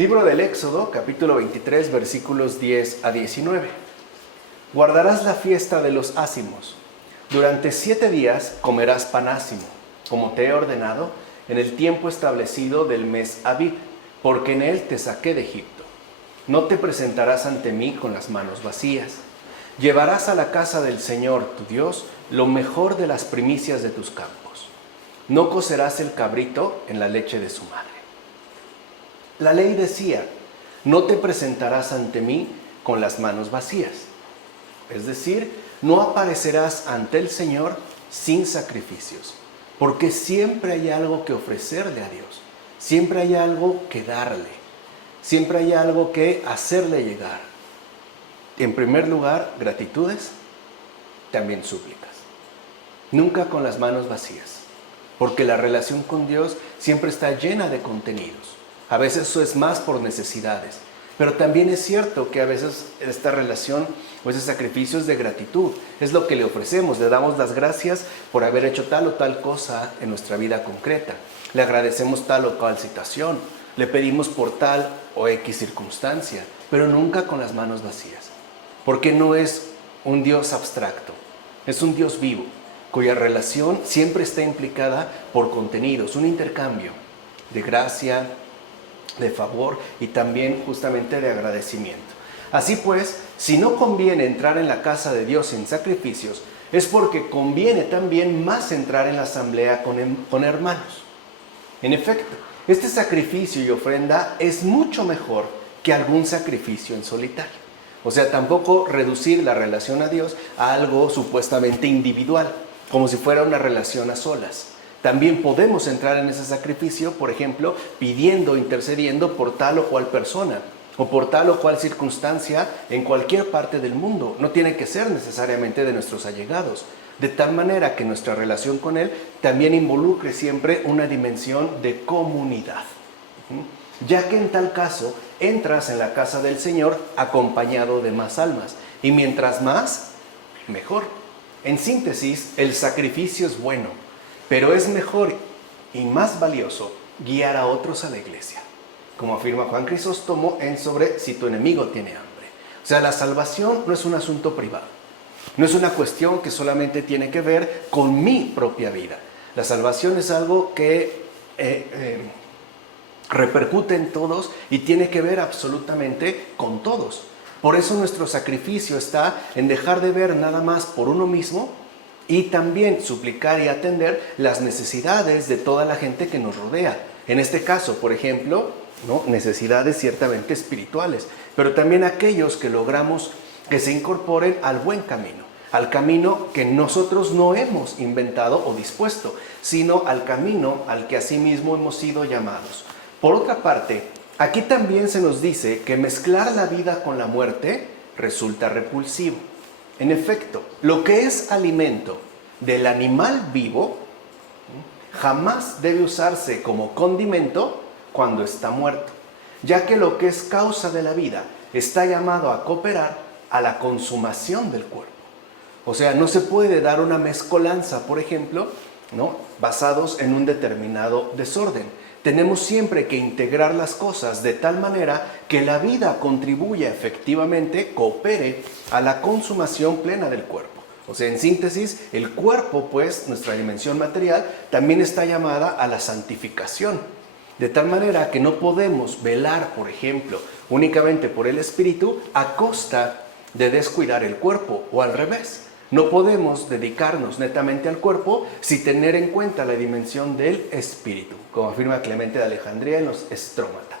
Libro del Éxodo, capítulo 23, versículos 10 a 19. Guardarás la fiesta de los ácimos. Durante 7 días comerás pan ácimo, como te he ordenado, en el tiempo establecido del mes Abib, porque en él te saqué de Egipto. No te presentarás ante mí con las manos vacías. Llevarás a la casa del Señor, tu Dios, lo mejor de las primicias de tus campos. No cocerás el cabrito en la leche de su madre. La ley decía, no te presentarás ante mí con las manos vacías. Es decir, no aparecerás ante el Señor sin sacrificios, porque siempre hay algo que ofrecerle a Dios, siempre hay algo que darle, siempre hay algo que hacerle llegar. En primer lugar, gratitudes, también súplicas. Nunca con las manos vacías, porque la relación con Dios siempre está llena de contenidos. A veces eso es más por necesidades, pero también es cierto que a veces esta relación o ese sacrificio es de gratitud, es lo que le ofrecemos, le damos las gracias por haber hecho tal o tal cosa en nuestra vida concreta, le agradecemos tal o cual situación, le pedimos por tal o X circunstancia, pero nunca con las manos vacías, porque no es un Dios abstracto, es un Dios vivo, cuya relación siempre está implicada por contenidos, un intercambio de gracia, de favor y también justamente de agradecimiento. Así pues, si no conviene entrar en la casa de Dios sin sacrificios, es porque conviene también más entrar en la asamblea con hermanos. En efecto, este sacrificio y ofrenda es mucho mejor que algún sacrificio en solitario. O sea, tampoco reducir la relación a Dios a algo supuestamente individual, como si fuera una relación a solas. También podemos entrar en ese sacrificio, por ejemplo, pidiendo, intercediendo por tal o cual persona o por tal o cual circunstancia en cualquier parte del mundo. No tiene que ser necesariamente de nuestros allegados, de tal manera que nuestra relación con Él también involucre siempre una dimensión de comunidad. Ya que en tal caso entras en la casa del Señor acompañado de más almas, y mientras más, mejor. En síntesis, el sacrificio es bueno, pero es mejor y más valioso guiar a otros a la iglesia, como afirma Juan Crisóstomo en sobre si tu enemigo tiene hambre. O sea, la salvación no es un asunto privado, no es una cuestión que solamente tiene que ver con mi propia vida. La salvación es algo que repercute en todos y tiene que ver absolutamente con todos. Por eso nuestro sacrificio está en dejar de ver nada más por uno mismo y también suplicar y atender las necesidades de toda la gente que nos rodea. En este caso, por ejemplo, necesidades ciertamente espirituales, pero también aquellos que logramos que se incorporen al buen camino, al camino que nosotros no hemos inventado o dispuesto, sino al camino al que asimismo hemos sido llamados. Por otra parte, aquí también se nos dice que mezclar la vida con la muerte resulta repulsivo. En efecto, lo que es alimento del animal vivo jamás debe usarse como condimento cuando está muerto, ya que lo que es causa de la vida está llamado a cooperar a la consumación del cuerpo. O sea, no se puede dar una mezcolanza, por ejemplo, basados en un determinado desorden. Tenemos siempre que integrar las cosas de tal manera que la vida contribuya efectivamente, coopere a la consumación plena del cuerpo. O sea, en síntesis, el cuerpo, pues, nuestra dimensión material, también está llamada a la santificación. De tal manera que no podemos velar, por ejemplo, únicamente por el espíritu a costa de descuidar el cuerpo, o al revés. No podemos dedicarnos netamente al cuerpo sin tener en cuenta la dimensión del espíritu, como afirma Clemente de Alejandría en los Strómata.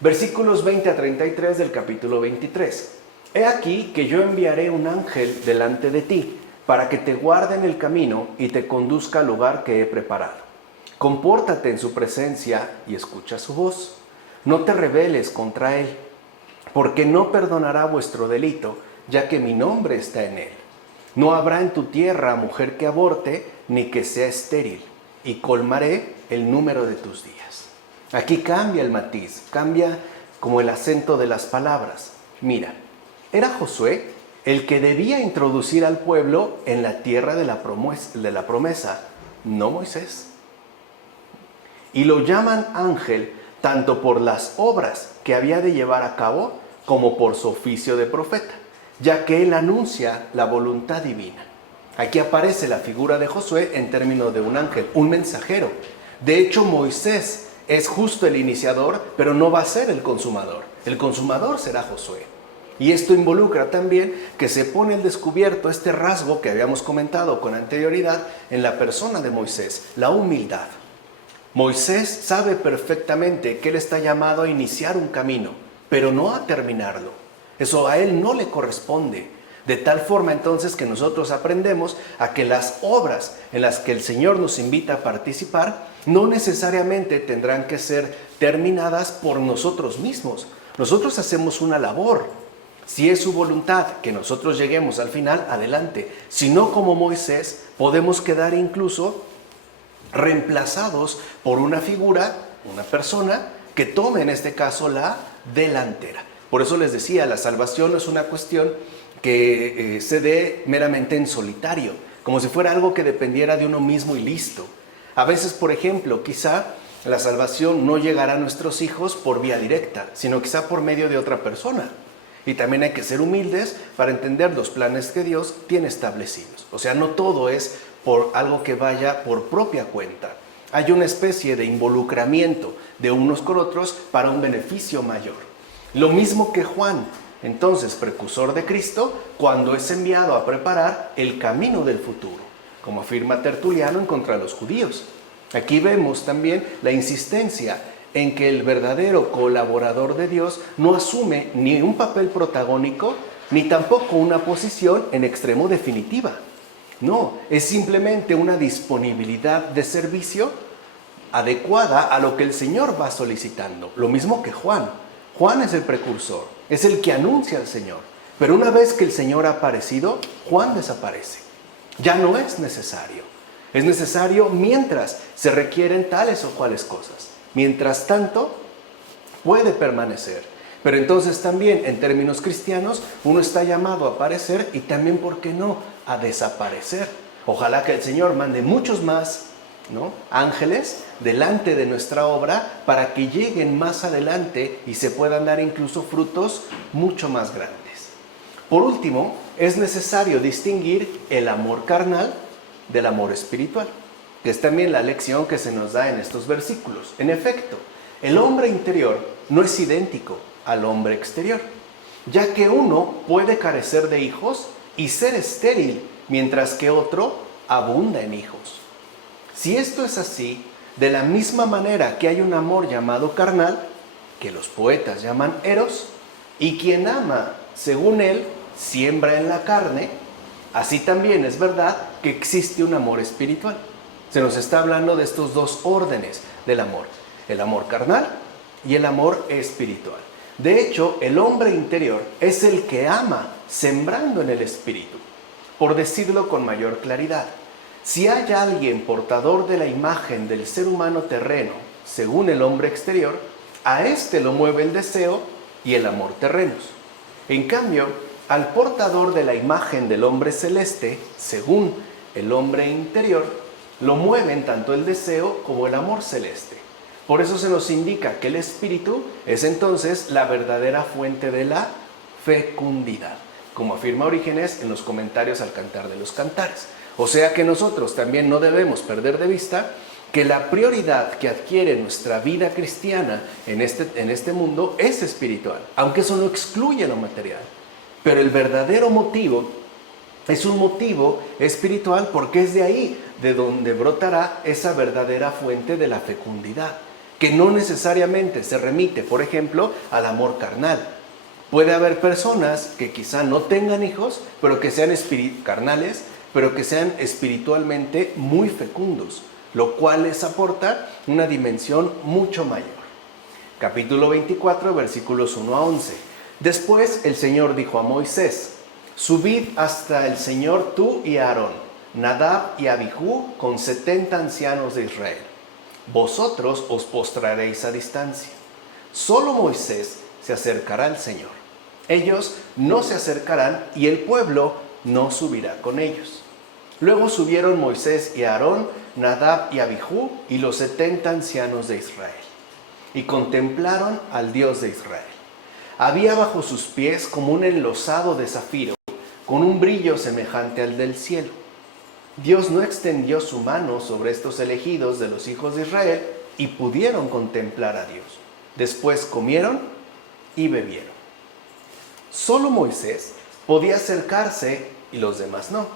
Versículos 20 a 33 del capítulo 23. He aquí que yo enviaré un ángel delante de ti, para que te guarde en el camino y te conduzca al lugar que he preparado. Compórtate en su presencia y escucha su voz. No te rebeles contra él, porque no perdonará vuestro delito, ya que mi nombre está en él. No habrá en tu tierra mujer que aborte, ni que sea estéril, y colmaré el número de tus días. Aquí cambia el matiz, cambia como el acento de las palabras. Mira, era Josué el que debía introducir al pueblo en la tierra de la promesa, no Moisés. Y lo llaman ángel tanto por las obras que había de llevar a cabo como por su oficio de profeta, ya que él anuncia la voluntad divina. Aquí aparece la figura de Josué en términos de un ángel, un mensajero. De hecho, Moisés es justo el iniciador, pero no va a ser el consumador. El consumador será Josué. Y esto involucra también que se pone al descubierto este rasgo que habíamos comentado con anterioridad en la persona de Moisés, la humildad. Moisés sabe perfectamente que él está llamado a iniciar un camino, pero no a terminarlo. Eso a él no le corresponde. De tal forma entonces que nosotros aprendemos a que las obras en las que el Señor nos invita a participar no necesariamente tendrán que ser terminadas por nosotros mismos. Nosotros hacemos una labor. Si es su voluntad que nosotros lleguemos al final, adelante. Si no, como Moisés, podemos quedar incluso reemplazados por una figura, una persona, que tome en este caso la delantera. Por eso les decía, la salvación no es una cuestión que se dé meramente en solitario, como si fuera algo que dependiera de uno mismo y listo. A veces, por ejemplo, quizá la salvación no llegará a nuestros hijos por vía directa, sino quizá por medio de otra persona. Y también hay que ser humildes para entender los planes que Dios tiene establecidos. O sea, no todo es por algo que vaya por propia cuenta. Hay una especie de involucramiento de unos con otros para un beneficio mayor. Lo mismo que Juan, entonces precursor de Cristo, cuando es enviado a preparar el camino del futuro, como afirma Tertuliano en contra de los judíos. Aquí vemos también la insistencia en que el verdadero colaborador de Dios no asume ni un papel protagónico, ni tampoco una posición en extremo definitiva. No, es simplemente una disponibilidad de servicio adecuada a lo que el Señor va solicitando. Lo mismo que Juan. Juan es el precursor, es el que anuncia al Señor. Pero una vez que el Señor ha aparecido, Juan desaparece. Ya no es necesario. Es necesario mientras se requieren tales o cuales cosas. Mientras tanto, puede permanecer. Pero entonces también, en términos cristianos, uno está llamado a aparecer y también, ¿por qué no?, a desaparecer. Ojalá que el Señor mande muchos más, ¿no?, ángeles delante de nuestra obra para que lleguen más adelante y se puedan dar incluso frutos mucho más grandes. Por último, es necesario distinguir el amor carnal del amor espiritual, que es también la lección que se nos da en estos versículos. En efecto, el hombre interior no es idéntico al hombre exterior, ya que uno puede carecer de hijos y ser estéril, mientras que otro abunda en hijos. Si esto es así, de la misma manera que hay un amor llamado carnal, que los poetas llaman eros, y quien ama, según él, siembra en la carne, así también es verdad que existe un amor espiritual. Se nos está hablando de estos dos órdenes del amor, el amor carnal y el amor espiritual. De hecho, el hombre interior es el que ama sembrando en el espíritu. Por decirlo con mayor claridad, si hay alguien portador de la imagen del ser humano terreno, según el hombre exterior, a éste lo mueve el deseo y el amor terrenos. En cambio, al portador de la imagen del hombre celeste, según el hombre interior, lo mueven tanto el deseo como el amor celeste. Por eso se nos indica que el espíritu es entonces la verdadera fuente de la fecundidad, como afirma Orígenes en los comentarios al Cantar de los Cantares. O sea que nosotros también no debemos perder de vista que la prioridad que adquiere nuestra vida cristiana en este mundo es espiritual, aunque eso no excluye lo material. Pero el verdadero motivo es un motivo espiritual, porque es de ahí de donde brotará esa verdadera fuente de la fecundidad, que no necesariamente se remite, por ejemplo, al amor carnal. Puede haber personas que quizá no tengan hijos, pero que sean carnales, pero que sean espiritualmente muy fecundos, lo cual les aporta una dimensión mucho mayor. Capítulo 24, versículos 1 a 11. Después el Señor dijo a Moisés: subid hasta el Señor tú y Aarón, Nadab y Abijú, con 70 ancianos de Israel. Vosotros os postraréis a distancia. Solo Moisés se acercará al Señor. Ellos no se acercarán y el pueblo no subirá con ellos. Luego subieron Moisés y Aarón, Nadab y Abijú y los 70 ancianos de Israel. y contemplaron al Dios de Israel. Había bajo sus pies como un enlosado de zafiro, con un brillo semejante al del cielo. Dios no extendió su mano sobre estos elegidos de los hijos de Israel y pudieron contemplar a Dios. Después comieron y bebieron. Solo Moisés podía acercarse y los demás no,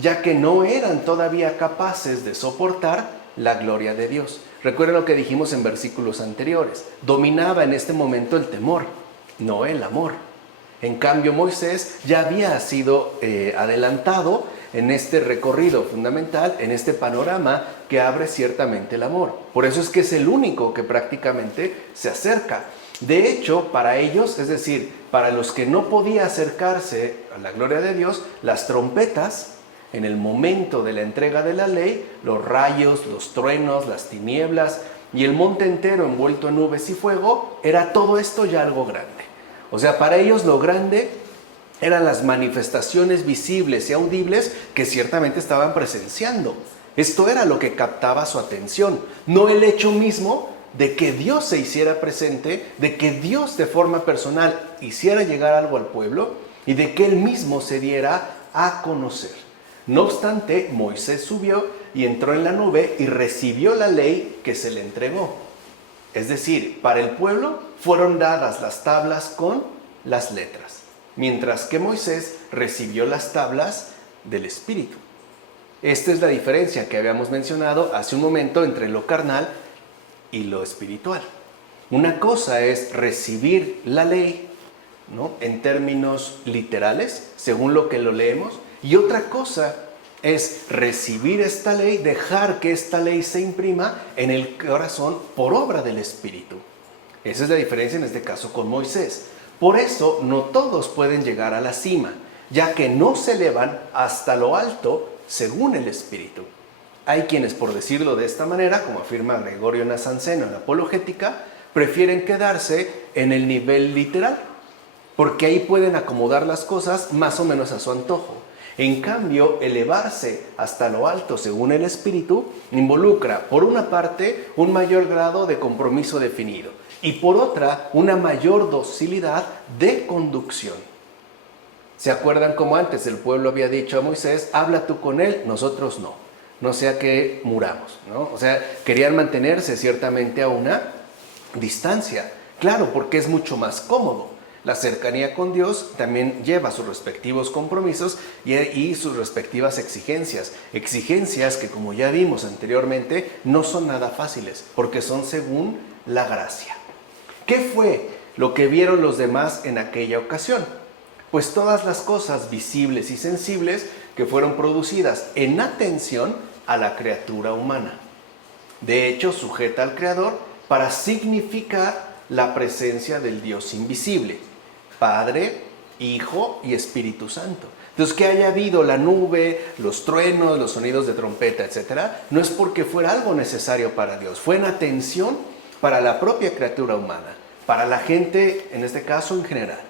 ya que no eran todavía capaces de soportar la gloria de Dios. Recuerden lo que dijimos en versículos anteriores. Dominaba en este momento el temor, no el amor. En cambio, Moisés ya había sido adelantado en este recorrido fundamental, en este panorama que abre ciertamente el amor. Por eso es que es el único que prácticamente se acerca. De hecho, para ellos, es decir, para los que no podía acercarse a la gloria de Dios, las trompetas, en el momento de la entrega de la ley, los rayos, los truenos, las tinieblas y el monte entero envuelto en nubes y fuego, era todo esto ya algo grande. O sea, para ellos lo grande eran las manifestaciones visibles y audibles que ciertamente estaban presenciando. Esto era lo que captaba su atención, no el hecho mismo de que Dios se hiciera presente, de que Dios de forma personal hiciera llegar algo al pueblo y de que Él mismo se diera a conocer. No obstante, Moisés subió y entró en la nube y recibió la ley que se le entregó. Es decir, para el pueblo fueron dadas las tablas con las letras, mientras que Moisés recibió las tablas del Espíritu. Esta es la diferencia que habíamos mencionado hace un momento entre lo carnal y lo espiritual. Una cosa es recibir la ley, ¿no?, en términos literales, según lo que lo leemos, y otra cosa es recibir esta ley, dejar que esta ley se imprima en el corazón por obra del Espíritu. Esa es la diferencia en este caso con Moisés. Por eso no todos pueden llegar a la cima, ya que no se elevan hasta lo alto según el Espíritu. Hay quienes, por decirlo de esta manera, como afirma Gregorio Nazanceno en la Apologética, prefieren quedarse en el nivel literal, porque ahí pueden acomodar las cosas más o menos a su antojo. En cambio, elevarse hasta lo alto según el Espíritu involucra, por una parte, un mayor grado de compromiso definido y por otra, una mayor docilidad de conducción. ¿Se acuerdan cómo antes el pueblo había dicho a Moisés, habla tú con él, nosotros no, no sea que muramos, ¿no? O sea, querían mantenerse ciertamente a una distancia, claro, porque es mucho más cómodo. La cercanía con Dios también lleva sus respectivos compromisos y sus respectivas exigencias. Exigencias que, como ya vimos anteriormente, no son nada fáciles, porque son según la gracia. ¿Qué fue lo que vieron los demás en aquella ocasión? Pues todas las cosas visibles y sensibles que fueron producidas en atención a la criatura humana. De hecho, sujeta al Creador para significar la presencia del Dios invisible. Padre, Hijo y Espíritu Santo. Entonces, que haya habido la nube, los truenos, los sonidos de trompeta, etcétera, no es porque fuera algo necesario para Dios, fue en atención para la propia criatura humana, para la gente, en este caso en general.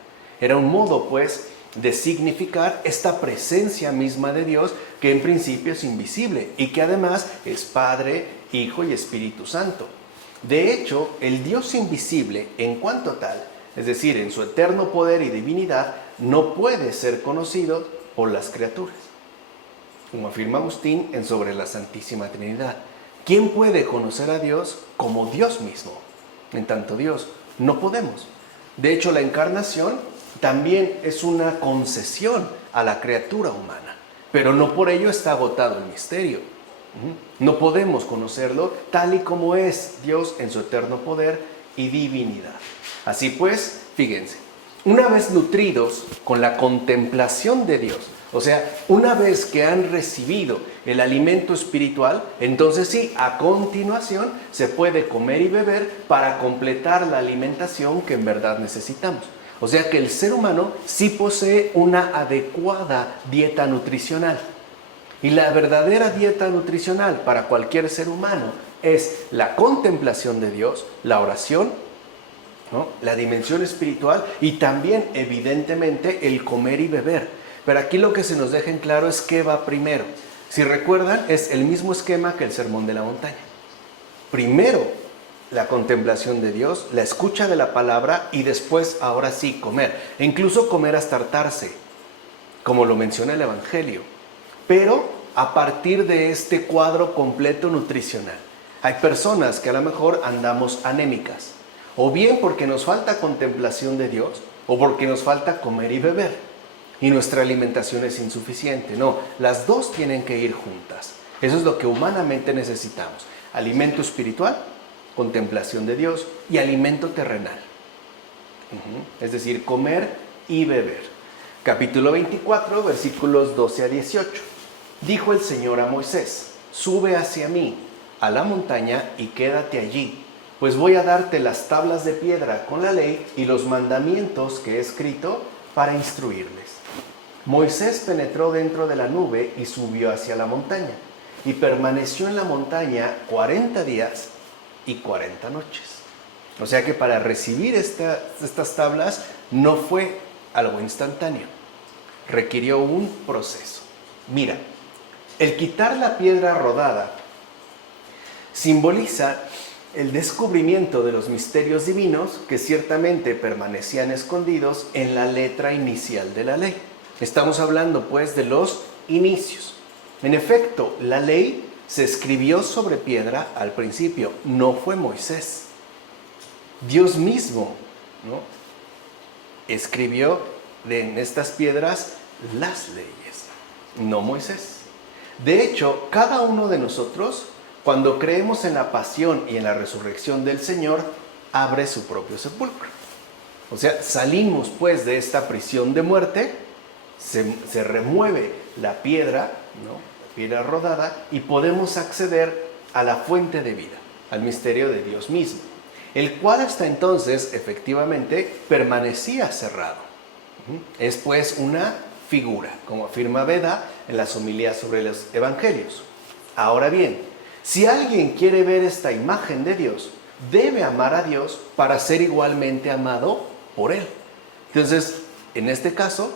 Era un modo, pues, de significar esta presencia misma de Dios que en principio es invisible y que además es Padre, Hijo y Espíritu Santo. De hecho, el Dios invisible, en cuanto tal, es decir, en su eterno poder y divinidad, no puede ser conocido por las criaturas. Como afirma Agustín en Sobre la Santísima Trinidad. ¿Quién puede conocer a Dios como Dios mismo? En tanto Dios, no podemos. De hecho, la encarnación también es una concesión a la criatura humana, pero no por ello está agotado el misterio. No podemos conocerlo tal y como es Dios en su eterno poder y divinidad. Así pues, fíjense, una vez nutridos con la contemplación de Dios, o sea, una vez que han recibido el alimento espiritual, entonces sí, a continuación se puede comer y beber para completar la alimentación que en verdad necesitamos. O sea que el ser humano sí posee una adecuada dieta nutricional. Y la verdadera dieta nutricional para cualquier ser humano es la contemplación de Dios, la oración, ¿no?, la dimensión espiritual y también, evidentemente, el comer y beber. Pero aquí lo que se nos deja en claro es qué va primero. Si recuerdan, es el mismo esquema que el Sermón de la Montaña. Primero, la contemplación de Dios, la escucha de la palabra y después, ahora sí, comer. E incluso comer hasta hartarse, como lo menciona el Evangelio. Pero a partir de este cuadro completo nutricional. Hay personas que a lo mejor andamos anémicas, o bien porque nos falta contemplación de Dios, o porque nos falta comer y beber, y nuestra alimentación es insuficiente. No, las dos tienen que ir juntas. Eso es lo que humanamente necesitamos. Alimento espiritual, contemplación de Dios, y alimento terrenal. Es decir, comer y beber. Capítulo 24, versículos 12 a 18. Dijo el Señor a Moisés: sube hacia mí a la montaña y quédate allí, pues voy a darte las tablas de piedra con la ley y los mandamientos que he escrito para instruirles. Moisés penetró dentro de la nube y subió hacia la montaña, y permaneció en la montaña 40 días y 40 noches. O sea que para recibir estas tablas no fue algo instantáneo, requirió un proceso. Mira, el quitar la piedra rodada simboliza el descubrimiento de los misterios divinos que ciertamente permanecían escondidos en la letra inicial de la ley. Estamos hablando pues de los inicios. En efecto, la ley se escribió sobre piedra al principio, no fue Moisés. Dios mismo, ¿no?, escribió en estas piedras las leyes, no Moisés. De hecho, cada uno de nosotros, cuando creemos en la pasión y en la resurrección del Señor, abre su propio sepulcro. O sea, salimos pues de esta prisión de muerte, se remueve la piedra, ¿no?, la piedra rodada, y podemos acceder a la fuente de vida, al misterio de Dios mismo, el cual hasta entonces efectivamente permanecía cerrado. Es pues una figura, como afirma Beda en las homilías sobre los evangelios. Ahora bien, si alguien quiere ver esta imagen de Dios, debe amar a Dios para ser igualmente amado por Él. Entonces, en este caso,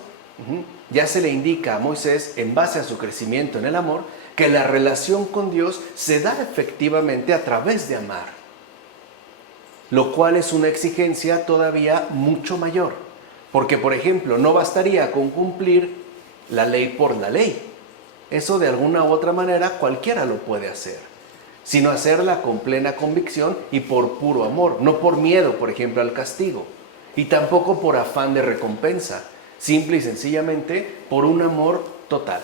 ya se le indica a Moisés, en base a su crecimiento en el amor, que la relación con Dios se da efectivamente a través de amar, lo cual es una exigencia todavía mucho mayor. Porque, por ejemplo, no bastaría con cumplir la ley por la ley. Eso de alguna u otra manera cualquiera lo puede hacer, sino hacerla con plena convicción y por puro amor, no por miedo, por ejemplo, al castigo, y tampoco por afán de recompensa, simple y sencillamente por un amor total.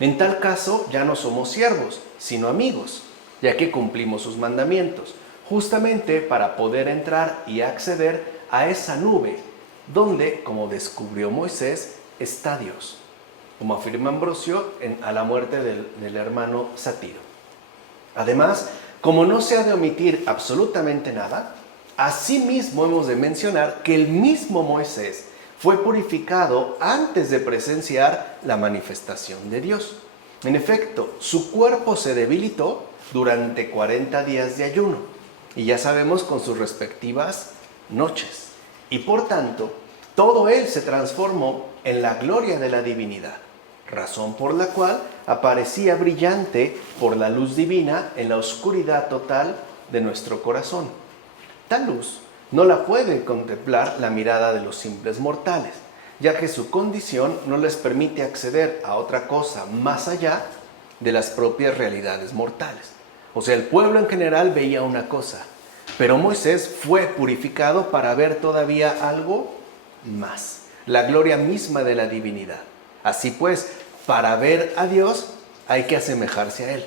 En tal caso ya no somos siervos, sino amigos, ya que cumplimos sus mandamientos, justamente para poder entrar y acceder a esa nube, donde, como descubrió Moisés, está Dios, como afirma Ambrosio a la muerte del hermano Satiro. Además, como no se ha de omitir absolutamente nada, asimismo hemos de mencionar que el mismo Moisés fue purificado antes de presenciar la manifestación de Dios. En efecto, su cuerpo se debilitó durante 40 días de ayuno, y ya sabemos con sus respectivas noches. Y por tanto, todo él se transformó en la gloria de la divinidad, razón por la cual aparecía brillante por la luz divina en la oscuridad total de nuestro corazón. Tal luz no la puede contemplar la mirada de los simples mortales, ya que su condición no les permite acceder a otra cosa más allá de las propias realidades mortales. O sea, el pueblo en general veía una cosa, pero Moisés fue purificado para ver todavía algo más, la gloria misma de la divinidad. Así pues, para ver a Dios hay que asemejarse a Él.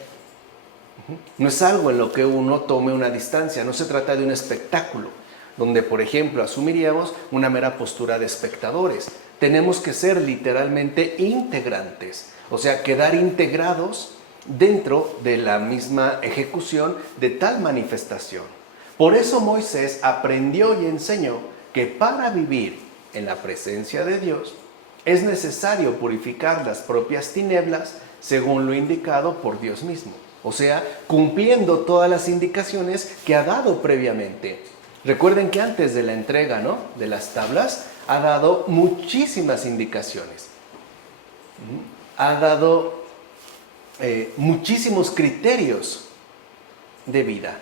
No es algo en lo que uno tome una distancia, no se trata de un espectáculo, donde, por ejemplo, asumiríamos una mera postura de espectadores. Tenemos que ser literalmente integrantes, o sea, quedar integrados dentro de la misma ejecución de tal manifestación. Por eso Moisés aprendió y enseñó que para vivir en la presencia de Dios es necesario purificar las propias tinieblas según lo indicado por Dios mismo. O sea, cumpliendo todas las indicaciones que ha dado previamente. Recuerden que antes de la entrega, ¿no?, de las tablas, ha dado muchísimas indicaciones. Ha dado muchísimos criterios de vida.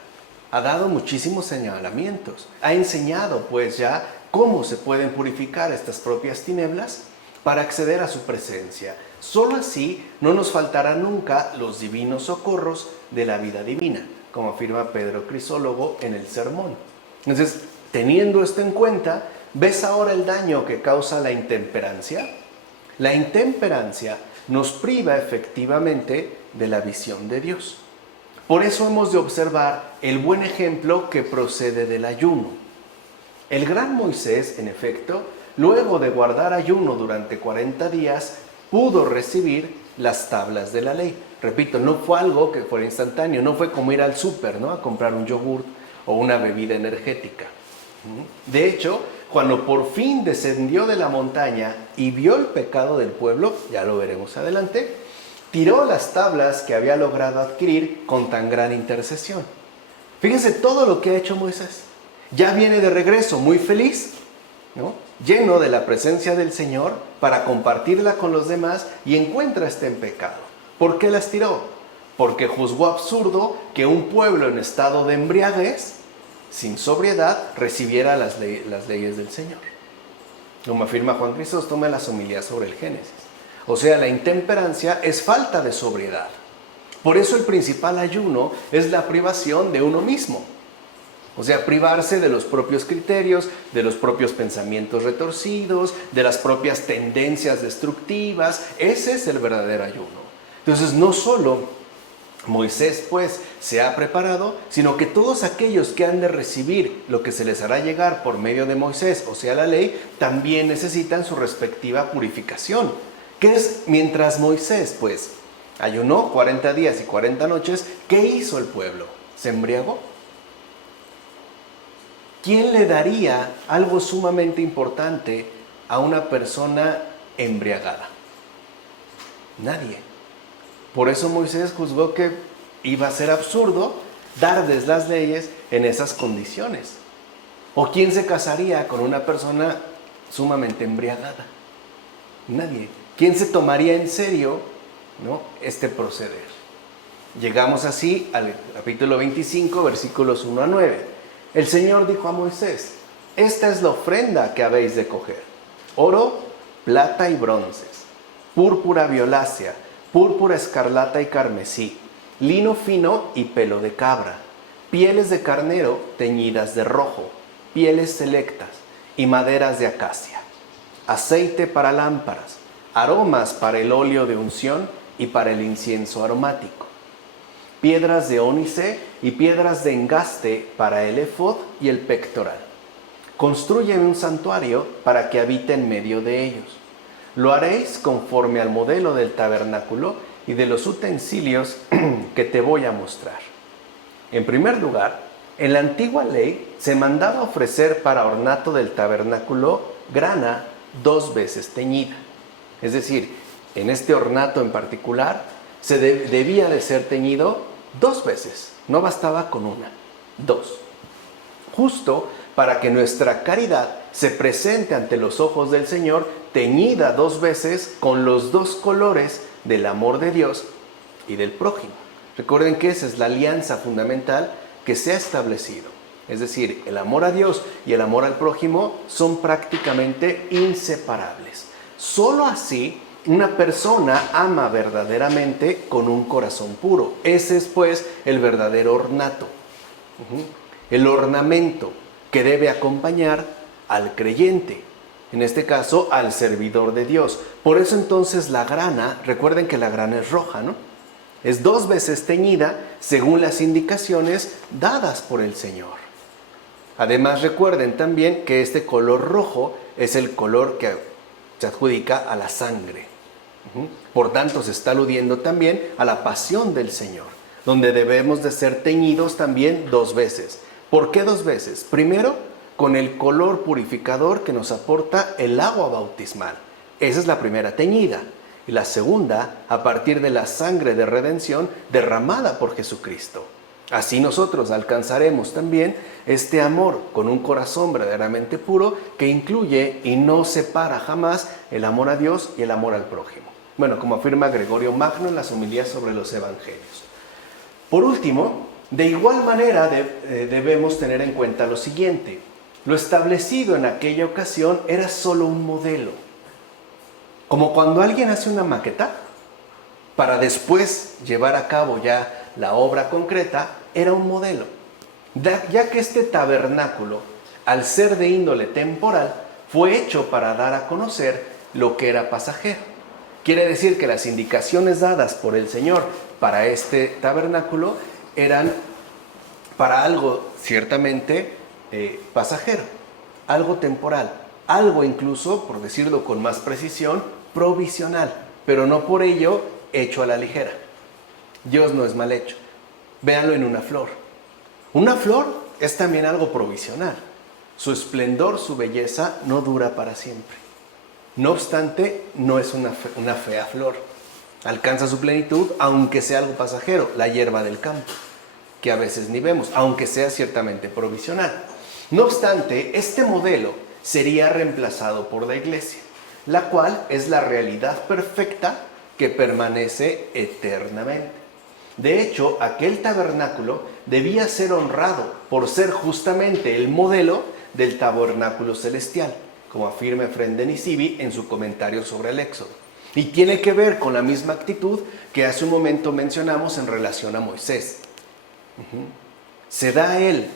ha dado muchísimos señalamientos. Ha enseñado pues ya cómo se pueden purificar estas propias tinieblas para acceder a su presencia. Solo así no nos faltará nunca los divinos socorros de la vida divina, como afirma Pedro Crisólogo en el sermón. Entonces, teniendo esto en cuenta, ¿ves ahora el daño que causa la intemperancia? La intemperancia nos priva efectivamente de la visión de Dios. Por eso hemos de observar el buen ejemplo que procede del ayuno. El gran Moisés, en efecto, luego de guardar ayuno durante 40 días, pudo recibir las tablas de la ley. Repito, no fue algo que fuera instantáneo, no fue como ir al súper, ¿no?, a comprar un yogurt o una bebida energética. De hecho, cuando por fin descendió de la montaña y vio el pecado del pueblo, ya lo veremos adelante, tiró las tablas que había logrado adquirir con tan gran intercesión. Fíjense todo lo que ha hecho Moisés. Ya viene de regreso muy feliz, ¿no?, lleno de la presencia del Señor para compartirla con los demás, y encuentra en pecado. ¿Por qué las tiró? Porque juzgó absurdo que un pueblo en estado de embriaguez, sin sobriedad, recibiera las leyes del Señor. Como afirma Juan Crisóstomo en las homilías sobre el Génesis. O sea, la intemperancia es falta de sobriedad. Por eso el principal ayuno es la privación de uno mismo. O sea, privarse de los propios criterios, de los propios pensamientos retorcidos, de las propias tendencias destructivas. Ese es el verdadero ayuno. Entonces, no solo Moisés pues se ha preparado, sino que todos aquellos que han de recibir lo que se les hará llegar por medio de Moisés, o sea, la ley, también necesitan su respectiva purificación. ¿Qué es? Mientras Moisés pues ayunó 40 días y 40 noches, ¿qué hizo el pueblo? ¿Se embriagó? ¿Quién le daría algo sumamente importante a una persona embriagada? Nadie. Por eso Moisés juzgó que iba a ser absurdo darles las leyes en esas condiciones. ¿O quién se casaría con una persona sumamente embriagada? Nadie. ¿Quién se tomaría en serio, ¿no?, este proceder? Llegamos así al capítulo 25, versículos 1 a 9. El Señor dijo a Moisés: esta es la ofrenda que habéis de coger: oro, plata y bronces, púrpura violácea, púrpura escarlata y carmesí, lino fino y pelo de cabra, pieles de carnero teñidas de rojo, pieles selectas y maderas de acacia, aceite para lámparas, aromas para el óleo de unción y para el incienso aromático, piedras de ónice y piedras de engaste para el efod y el pectoral. Construyen un santuario para que habite en medio de ellos. Lo haréis conforme al modelo del tabernáculo y de los utensilios que te voy a mostrar. En primer lugar, en la antigua ley se mandaba ofrecer para ornato del tabernáculo grana 2 veces teñida. Es decir, en este ornato en particular debía de ser teñido 2 veces, no bastaba con una, 2. Justo para que nuestra caridad se presente ante los ojos del Señor teñida 2 veces con los 2 colores del amor de Dios y del prójimo. Recuerden que esa es la alianza fundamental que se ha establecido. Es decir, el amor a Dios y el amor al prójimo son prácticamente inseparables. Solo así una persona ama verdaderamente con un corazón puro. Ese es pues el verdadero ornato, el ornamento que debe acompañar al creyente, en este caso al servidor de Dios. Por eso entonces la grana, recuerden que la grana es roja, ¿no? Es 2 veces teñida según las indicaciones dadas por el Señor. Además recuerden también que este color rojo es el color que se adjudica a la sangre. Por tanto se está aludiendo también a la pasión del Señor, donde debemos de ser teñidos también 2 veces. ¿Por qué 2 veces? Primero, con el color purificador que nos aporta el agua bautismal. Esa es la primera teñida. Y la segunda, a partir de la sangre de redención derramada por Jesucristo. Así nosotros alcanzaremos también este amor con un corazón verdaderamente puro que incluye y no separa jamás el amor a Dios y el amor al prójimo. Bueno, como afirma Gregorio Magno en las homilías sobre los evangelios. Por último, De igual manera debemos tener en cuenta lo siguiente: lo establecido en aquella ocasión era solo un modelo. Como cuando alguien hace una maqueta, para después llevar a cabo ya la obra concreta, era un modelo. Ya que este tabernáculo, al ser de índole temporal, fue hecho para dar a conocer lo que era pasajero. Quiere decir que las indicaciones dadas por el Señor para este tabernáculo eran para algo ciertamente pasajero, algo temporal, algo incluso, por decirlo con más precisión, provisional, pero no por ello hecho a la ligera. Dios no es mal hecho. Véanlo en una flor. Una flor es también algo provisional. Su esplendor, su belleza no dura para siempre. No obstante, no es una fea flor. Alcanza su plenitud, aunque sea algo pasajero, la hierba del campo, que a veces ni vemos, aunque sea ciertamente provisional. No obstante, este modelo sería reemplazado por la iglesia, la cual es la realidad perfecta que permanece eternamente. De hecho, aquel tabernáculo debía ser honrado por ser justamente el modelo del tabernáculo celestial, como afirma Efrén de Nisibi en su comentario sobre el Éxodo. Y tiene que ver con la misma actitud que hace un momento mencionamos en relación a Moisés. Se da a él,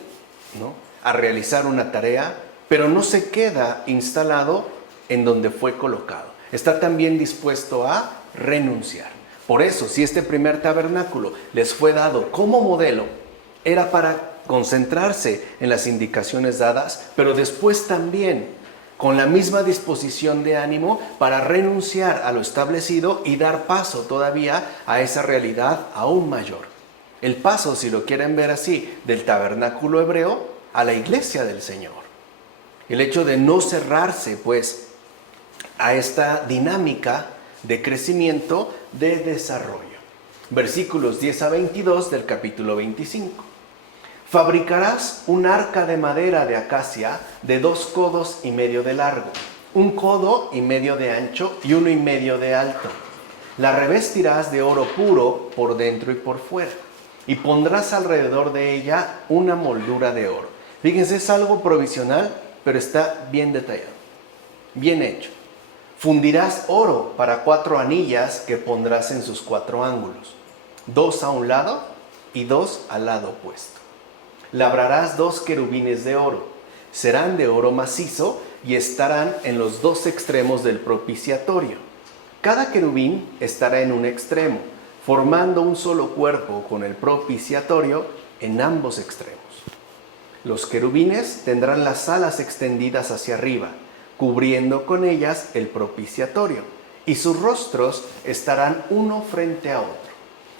¿no?, a realizar una tarea, pero no se queda instalado en donde fue colocado. Está también dispuesto a renunciar. Por eso, si este primer tabernáculo les fue dado como modelo, era para concentrarse en las indicaciones dadas, pero después también con la misma disposición de ánimo para renunciar a lo establecido y dar paso todavía a esa realidad aún mayor. El paso, si lo quieren ver así, del tabernáculo hebreo a la iglesia del Señor. El hecho de no cerrarse, pues, a esta dinámica de crecimiento, de desarrollo. Versículos 10 a 22 del capítulo 25. Fabricarás un arca de madera de acacia de 2 codos y medio de largo, 1 codo y medio de ancho y 1 y medio de alto. La revestirás de oro puro por dentro y por fuera, y pondrás alrededor de ella una moldura de oro. Fíjense, es algo provisional, pero está bien detallado, bien hecho. Fundirás oro para 4 anillas que pondrás en sus 4 ángulos, 2 a un lado y 2 al lado opuesto. Labrarás 2 querubines de oro, serán de oro macizo y estarán en los 2 extremos del propiciatorio. Cada querubín estará en un extremo, formando un solo cuerpo con el propiciatorio en ambos extremos. Los querubines tendrán las alas extendidas hacia arriba, cubriendo con ellas el propiciatorio, y sus rostros estarán uno frente a otro,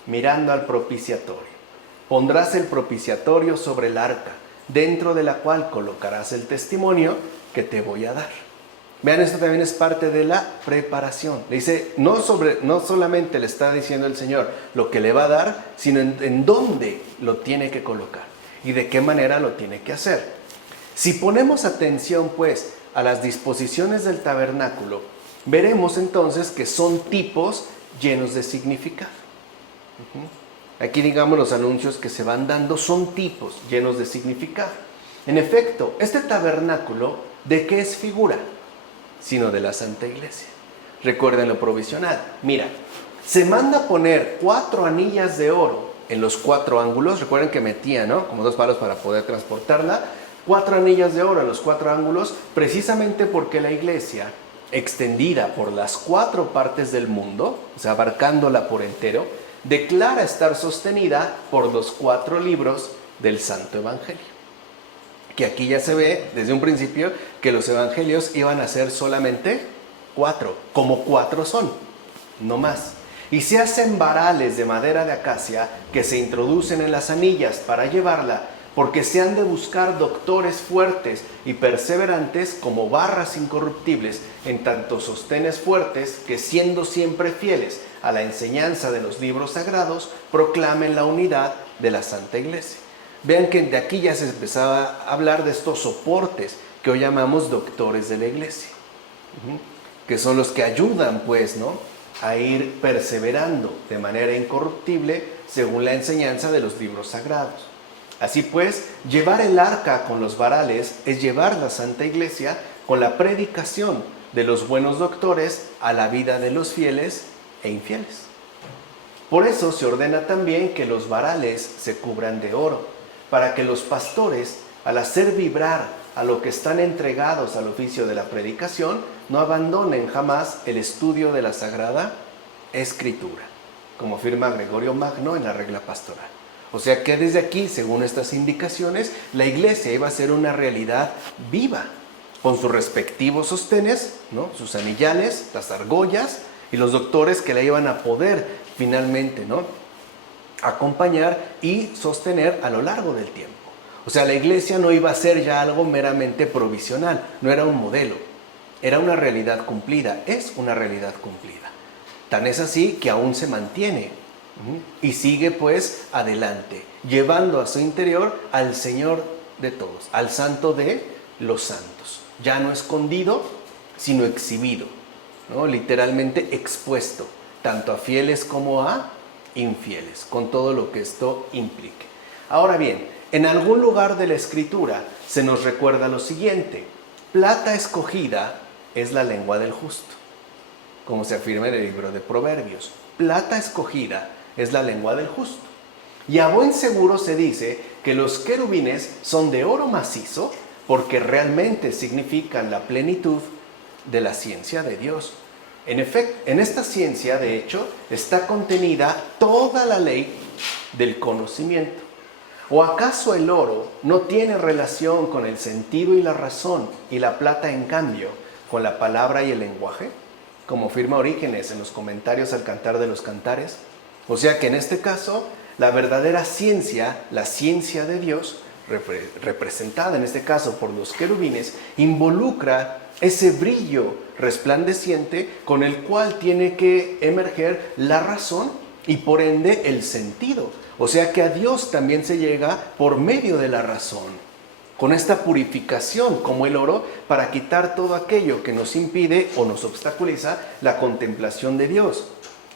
mirando al propiciatorio. Pondrás el propiciatorio sobre el arca, dentro de la cual colocarás el testimonio que te voy a dar. Vean, esto también es parte de la preparación. Le dice, no solamente le está diciendo el Señor lo que le va a dar, sino en dónde lo tiene que colocar y de qué manera lo tiene que hacer. Si ponemos atención, pues, a las disposiciones del tabernáculo, veremos entonces que son tipos llenos de significado. Aquí, digamos, los anuncios que se van dando son tipos llenos de significado. En efecto, este tabernáculo, ¿de qué es figura? Sino de la Santa Iglesia. Recuerden lo provisional. Mira, se manda poner 4 anillas de oro en los 4 ángulos. Recuerden que metía, ¿no?, como 2 palos para poder transportarla. 4 anillas de oro en los 4 ángulos, precisamente porque la iglesia, extendida por las 4 partes del mundo, o sea, abarcándola por entero, declara estar sostenida por los 4 libros del Santo Evangelio. Que aquí ya se ve desde un principio que los evangelios iban a ser solamente 4, como 4 son, no más. Y se hacen varales de madera de acacia que se introducen en las anillas para llevarla, porque se han de buscar doctores fuertes y perseverantes como barras incorruptibles, en tanto sostenes fuertes que, siendo siempre fieles a la enseñanza de los libros sagrados, proclamen la unidad de la Santa Iglesia. Vean que de aquí ya se empezaba a hablar de estos soportes que hoy llamamos doctores de la Iglesia, que son los que ayudan, pues, ¿no?, a ir perseverando de manera incorruptible según la enseñanza de los libros sagrados. Así pues, llevar el arca con los varales es llevar la Santa Iglesia con la predicación de los buenos doctores a la vida de los fieles e infieles. Por eso se ordena también que los varales se cubran de oro, para que los pastores, al hacer vibrar a lo que están entregados al oficio de la predicación, no abandonen jamás el estudio de la Sagrada Escritura, como afirma Gregorio Magno en la regla pastoral. O sea que desde aquí, según estas indicaciones, la iglesia iba a ser una realidad viva, con sus respectivos sostenes, ¿no?, sus anillales, las argollas y los doctores que la iban a poder finalmente, ¿no?, acompañar y sostener a lo largo del tiempo. O sea, la iglesia no iba a ser ya algo meramente provisional, no era un modelo, era una realidad cumplida, es una realidad cumplida. Tan es así que aún se mantiene y sigue pues adelante, llevando a su interior al Señor de todos, al Santo de los santos, ya no escondido, sino exhibido, ¿no?, literalmente expuesto, tanto a fieles como a infieles, con todo lo que esto implique. Ahora bien, en algún lugar de la Escritura se nos recuerda lo siguiente: plata escogida es la lengua del justo, como se afirma en el libro de Proverbios. Plata escogida es la lengua del justo. Y a buen seguro se dice que los querubines son de oro macizo, porque realmente significan la plenitud de la ciencia de Dios. En efecto, en esta ciencia, de hecho, está contenida toda la ley del conocimiento. ¿O acaso el oro no tiene relación con el sentido y la razón, y la plata, en cambio, con la palabra y el lenguaje? Como afirma Orígenes en los comentarios al Cantar de los Cantares. O sea que en este caso, la verdadera ciencia, la ciencia de Dios, representada en este caso por los querubines, involucra ese brillo resplandeciente con el cual tiene que emerger la razón y por ende el sentido. O sea que a Dios también se llega por medio de la razón, con esta purificación como el oro, para quitar todo aquello que nos impide o nos obstaculiza la contemplación de Dios.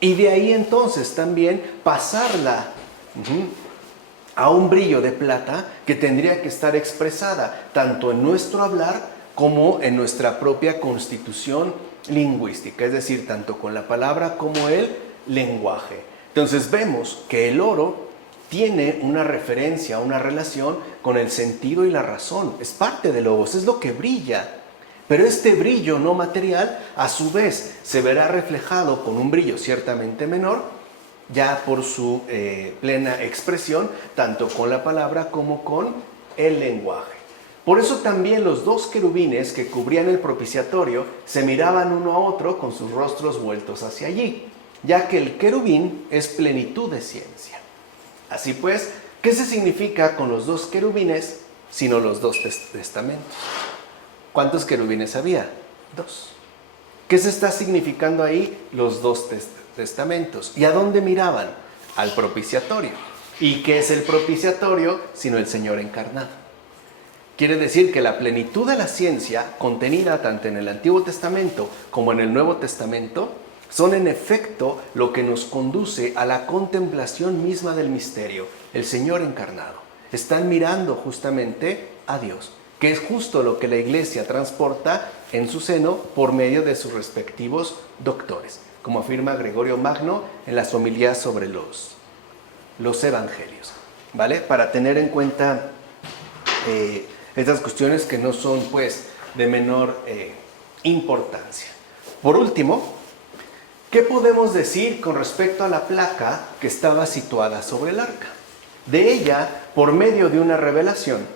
Y de ahí entonces también pasarla a un brillo de plata que tendría que estar expresada tanto en nuestro hablar como en nuestra propia constitución lingüística, es decir, tanto con la palabra como el lenguaje. Entonces vemos que el oro tiene una referencia, una relación con el sentido y la razón. Es parte del logos, es lo que brilla. Pero este brillo no material, a su vez, se verá reflejado con un brillo ciertamente menor, ya por su plena expresión, tanto con la palabra como con el lenguaje. Por eso también los dos querubines que cubrían el propiciatorio se miraban uno a otro con sus rostros vueltos hacia allí, ya que el querubín es plenitud de ciencia. Así pues, ¿qué se significa con los dos querubines, sino los dos testamentos? ¿Cuántos querubines había? 2. ¿Qué se está significando ahí? Los dos testamentos. ¿Y a dónde miraban? Al propiciatorio. ¿Y qué es el propiciatorio sino el Señor encarnado? Quiere decir que la plenitud de la ciencia, contenida tanto en el Antiguo Testamento como en el Nuevo Testamento, son en efecto lo que nos conduce a la contemplación misma del misterio, el Señor encarnado. Están mirando justamente a Dios, que es justo lo que la Iglesia transporta en su seno por medio de sus respectivos doctores, como afirma Gregorio Magno en las homilías sobre los evangelios, ¿vale? Para tener en cuenta estas cuestiones que no son pues de menor importancia. Por último, ¿qué podemos decir con respecto a la placa que estaba situada sobre el arca? De ella, por medio de una revelación,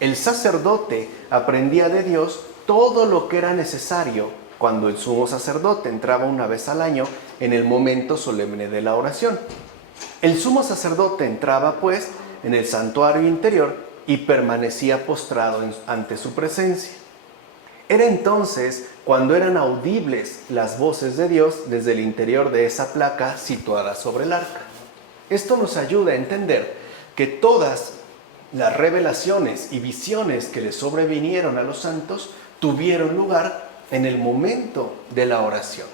el sacerdote aprendía de Dios todo lo que era necesario cuando el sumo sacerdote entraba una vez al año en el momento solemne de la oración. El sumo sacerdote entraba, pues, en el santuario interior y permanecía postrado ante su presencia. Era entonces cuando eran audibles las voces de Dios desde el interior de esa placa situada sobre el arca. Esto nos ayuda a entender que todas las revelaciones y visiones que le sobrevinieron a los santos tuvieron lugar en el momento de la oración.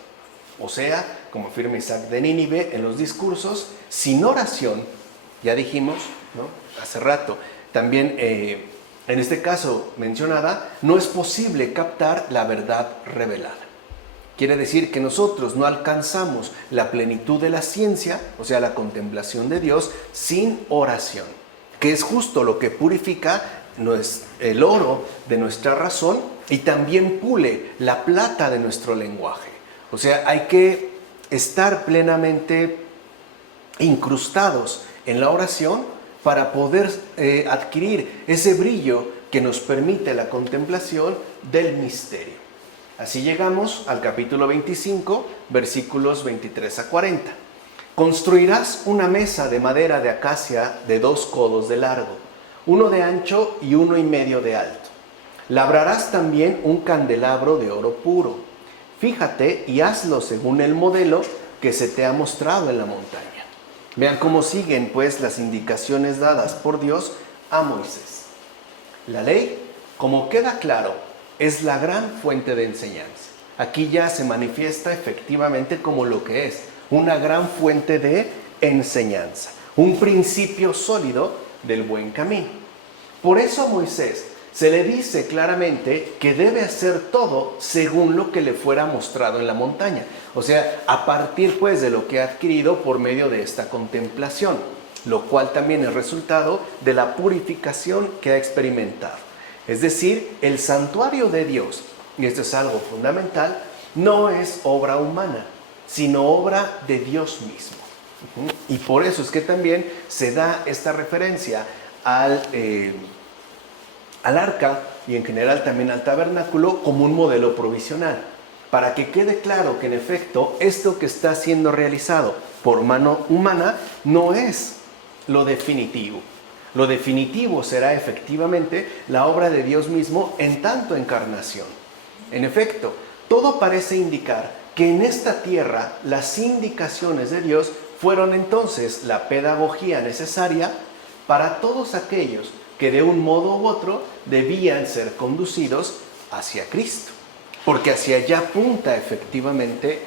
O sea, como afirma Isaac de Nínive en los discursos, sin oración, ya dijimos, ¿no?, hace rato, también en este caso mencionada, no es posible captar la verdad revelada. Quiere decir que nosotros no alcanzamos la plenitud de la ciencia, o sea, la contemplación de Dios, sin oración, que es justo lo que purifica el oro de nuestra razón y también pule la plata de nuestro lenguaje. O sea, hay que estar plenamente incrustados en la oración para poder adquirir ese brillo que nos permite la contemplación del misterio. Así llegamos al capítulo 25, versículos 23 a 40. Construirás una mesa de madera de acacia de 2 codos de largo, 1 de ancho y 1,5 de alto. Labrarás también un candelabro de oro puro. Fíjate y hazlo según el modelo que se te ha mostrado en la montaña. Vean cómo siguen pues las indicaciones dadas por Dios a Moisés. La ley, como queda claro, es la gran fuente de enseñanza. Aquí ya se manifiesta efectivamente como lo que es, una gran fuente de enseñanza, un principio sólido del buen camino. Por eso a Moisés se le dice claramente que debe hacer todo según lo que le fuera mostrado en la montaña. O sea, a partir pues de lo que ha adquirido por medio de esta contemplación, lo cual también es resultado de la purificación que ha experimentado. Es decir, el santuario de Dios, y esto es algo fundamental, no es obra humana, sino obra de Dios mismo. Y por eso es que también se da esta referencia al arca y en general también al tabernáculo como un modelo provisional, para que quede claro que en efecto esto que está siendo realizado por mano humana no es lo definitivo. Lo definitivo será efectivamente la obra de Dios mismo en tanto encarnación. En efecto, todo parece indicar que en esta tierra las indicaciones de Dios fueron entonces la pedagogía necesaria para todos aquellos que de un modo u otro debían ser conducidos hacia Cristo, porque hacia allá apunta efectivamente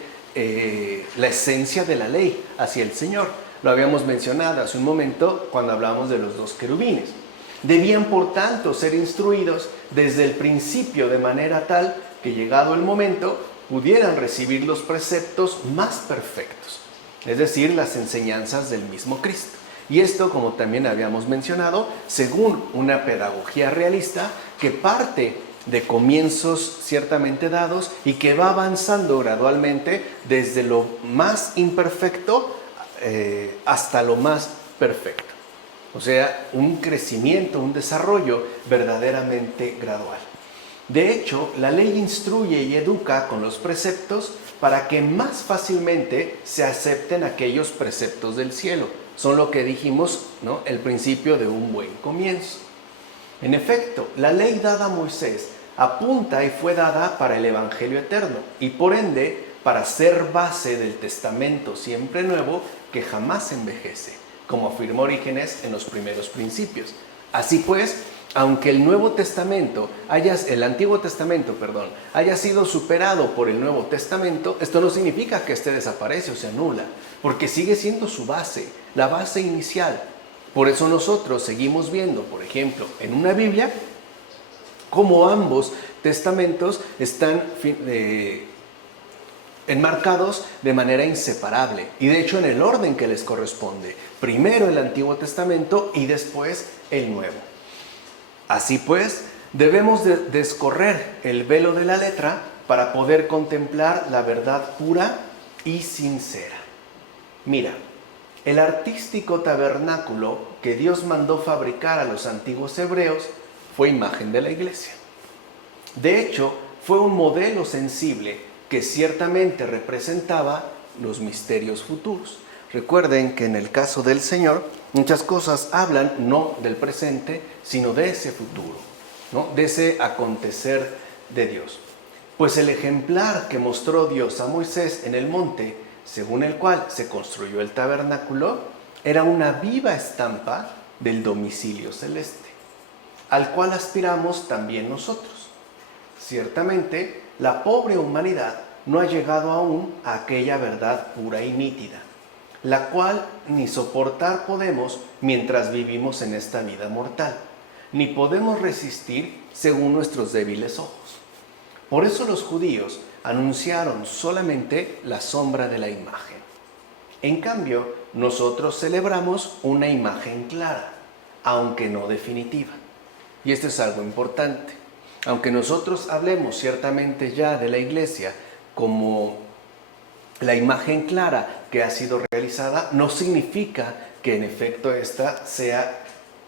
la esencia de la ley, hacia el Señor. Lo habíamos mencionado hace un momento cuando hablamos de los 2 querubines. Debían, por tanto, ser instruidos desde el principio de manera tal que, llegado el momento, pudieran recibir los preceptos más perfectos, es decir, las enseñanzas del mismo Cristo. Y esto, como también habíamos mencionado, según una pedagogía realista que parte de comienzos ciertamente dados y que va avanzando gradualmente desde lo más imperfecto hasta lo más perfecto. O sea, un crecimiento, un desarrollo verdaderamente gradual. De hecho, la ley instruye y educa con los preceptos para que más fácilmente se acepten aquellos preceptos del cielo. Son lo que dijimos, ¿no?, el principio de un buen comienzo. En efecto, la ley dada a Moisés apunta y fue dada para el Evangelio eterno y por ende para ser base del testamento siempre nuevo que jamás envejece, como afirmó Orígenes en los primeros principios. Así pues, aunque el Antiguo Testamento haya sido superado por el Nuevo Testamento, esto no significa que este desaparece o se anula, porque sigue siendo su base, la base inicial. Por eso nosotros seguimos viendo, por ejemplo, en una Biblia, cómo ambos testamentos están enmarcados de manera inseparable y de hecho en el orden que les corresponde. Primero el Antiguo Testamento y después el Nuevo. Así pues, debemos descorrer el velo de la letra para poder contemplar la verdad pura y sincera. Mira, el artístico tabernáculo que Dios mandó fabricar a los antiguos hebreos fue imagen de la iglesia. De hecho, fue un modelo sensible que ciertamente representaba los misterios futuros. Recuerden que en el caso del Señor, muchas cosas hablan no del presente, sino de ese futuro, ¿no?, de ese acontecer de Dios. Pues el ejemplar que mostró Dios a Moisés en el monte, según el cual se construyó el tabernáculo, era una viva estampa del domicilio celeste, al cual aspiramos también nosotros. Ciertamente, la pobre humanidad no ha llegado aún a aquella verdad pura y nítida, la cual ni soportar podemos mientras vivimos en esta vida mortal, ni podemos resistir según nuestros débiles ojos. Por eso los judíos anunciaron solamente la sombra de la imagen. En cambio, nosotros celebramos una imagen clara, aunque no definitiva. Y esto es algo importante. Aunque nosotros hablemos ciertamente ya de la iglesia como la imagen clara que ha sido realizada, no significa que en efecto esta sea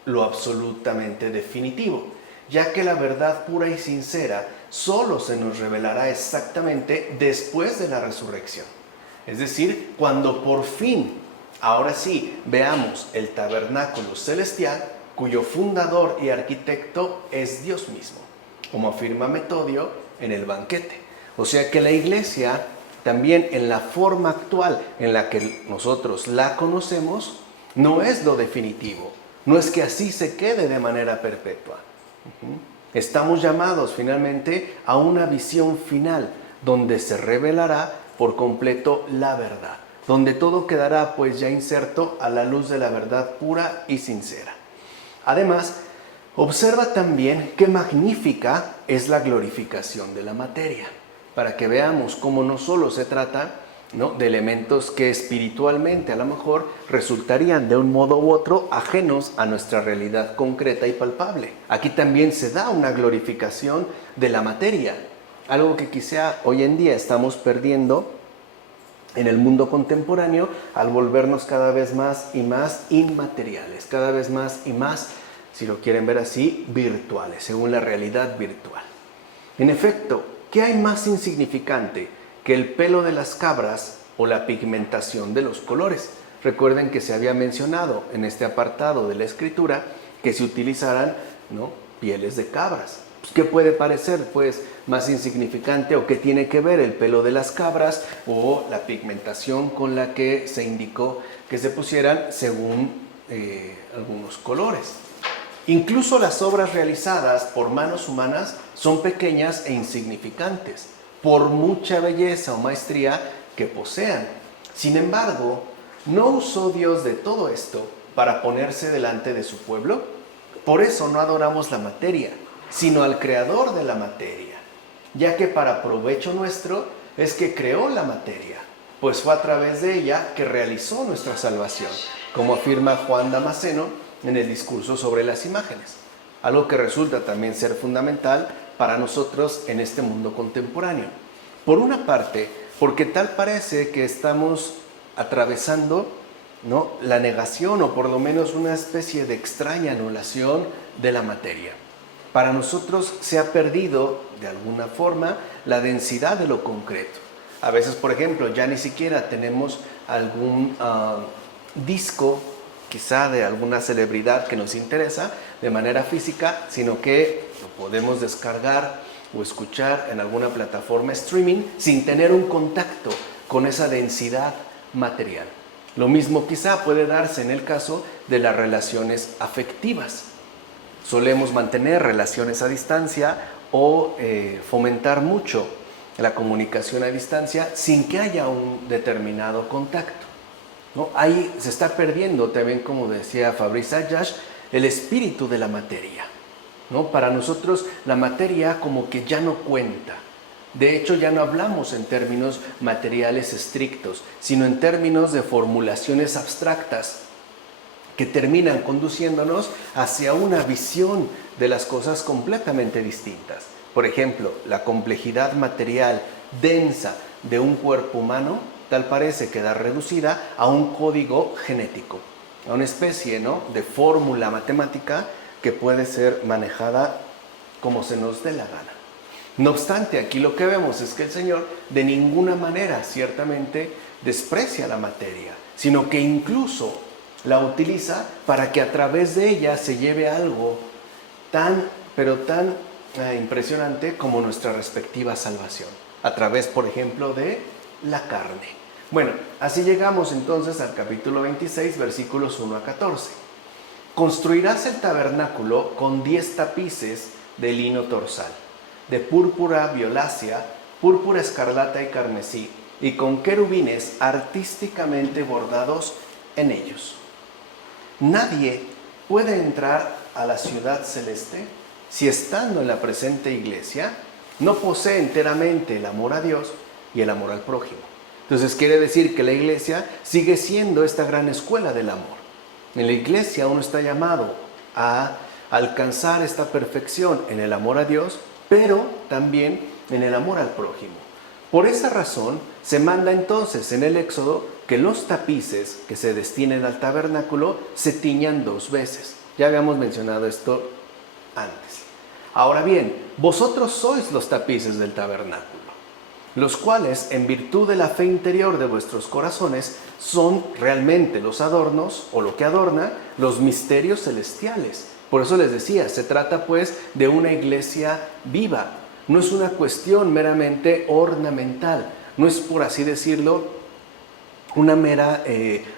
lo absolutamente definitivo, ya que la verdad pura y sincera solo se nos revelará exactamente después de la resurrección. Es decir, cuando por fin, ahora sí, veamos el tabernáculo celestial, cuyo fundador y arquitecto es Dios mismo, como afirma Metodio en el banquete. O sea que la iglesia, también en la forma actual en la que nosotros la conocemos, no es lo definitivo, no es que así se quede de manera perpetua. Estamos llamados finalmente a una visión final, donde se revelará por completo la verdad, donde todo quedará pues ya inserto a la luz de la verdad pura y sincera. Además, observa también qué magnífica es la glorificación de la materia, para que veamos cómo no solo se trata, ¿no?, de elementos que espiritualmente a lo mejor resultarían de un modo u otro ajenos a nuestra realidad concreta y palpable. Aquí también se da una glorificación de la materia, algo que quizá hoy en día estamos perdiendo en el mundo contemporáneo al volvernos cada vez más y más inmateriales, cada vez más y más, si lo quieren ver así, virtuales, según la realidad virtual. En efecto, ¿qué hay más insignificante que el pelo de las cabras o la pigmentación de los colores? Recuerden que se había mencionado en este apartado de la escritura que se utilizaran, ¿no?, pieles de cabras. ¿Qué puede parecer pues más insignificante o qué tiene que ver el pelo de las cabras o la pigmentación con la que se indicó que se pusieran según algunos colores? Incluso las obras realizadas por manos humanas son pequeñas e insignificantes, por mucha belleza o maestría que posean. Sin embargo, ¿no usó Dios de todo esto para ponerse delante de su pueblo? Por eso no adoramos la materia, sino al creador de la materia, ya que para provecho nuestro es que creó la materia, pues fue a través de ella que realizó nuestra salvación, como afirma Juan Damasceno en el discurso sobre las imágenes, algo que resulta también ser fundamental para nosotros en este mundo contemporáneo. Por una parte, porque tal parece que estamos atravesando, ¿no?, la negación o por lo menos una especie de extraña anulación de la materia. Para nosotros se ha perdido, de alguna forma, la densidad de lo concreto. A veces, por ejemplo, ya ni siquiera tenemos algún disco, quizá de alguna celebridad que nos interesa, de manera física, sino que lo podemos descargar o escuchar en alguna plataforma streaming sin tener un contacto con esa densidad material. Lo mismo quizá puede darse en el caso de las relaciones afectivas. Solemos mantener relaciones a distancia o fomentar mucho la comunicación a distancia sin que haya un determinado contacto, ¿no? Ahí se está perdiendo también, como decía Fabrice Ayash, el espíritu de la materia, ¿no? Para nosotros la materia como que ya no cuenta. De hecho, ya no hablamos en términos materiales estrictos, sino en términos de formulaciones abstractas que terminan conduciéndonos hacia una visión de las cosas completamente distintas. Por ejemplo, la complejidad material densa de un cuerpo humano tal parece quedar reducida a un código genético, a una especie, ¿no?, de fórmula matemática que puede ser manejada como se nos dé la gana. No obstante, aquí lo que vemos es que el Señor de ninguna manera ciertamente desprecia la materia, sino que incluso la utiliza para que a través de ella se lleve algo tan, pero tan impresionante como nuestra respectiva salvación, a través, por ejemplo, de la carne. Bueno, así llegamos entonces al capítulo 26, versículos 1 a 14. Construirás el tabernáculo con 10 tapices de lino torsal, de púrpura violácea, púrpura, escarlata y carmesí, y con querubines artísticamente bordados en ellos. Nadie puede entrar a la ciudad celeste si, estando en la presente iglesia, no posee enteramente el amor a Dios y el amor al prójimo. Entonces quiere decir que la iglesia sigue siendo esta gran escuela del amor. En la iglesia uno está llamado a alcanzar esta perfección en el amor a Dios, pero también en el amor al prójimo. Por esa razón se manda entonces en el Éxodo que los tapices que se destinen al tabernáculo se tiñan 2 veces. Ya habíamos mencionado esto antes. Ahora bien, vosotros sois los tapices del tabernáculo, los cuales, en virtud de la fe interior de vuestros corazones, son realmente los adornos, o lo que adorna, los misterios celestiales. Por eso les decía, se trata pues de una iglesia viva. No es una cuestión meramente ornamental, no es, por así decirlo, una mera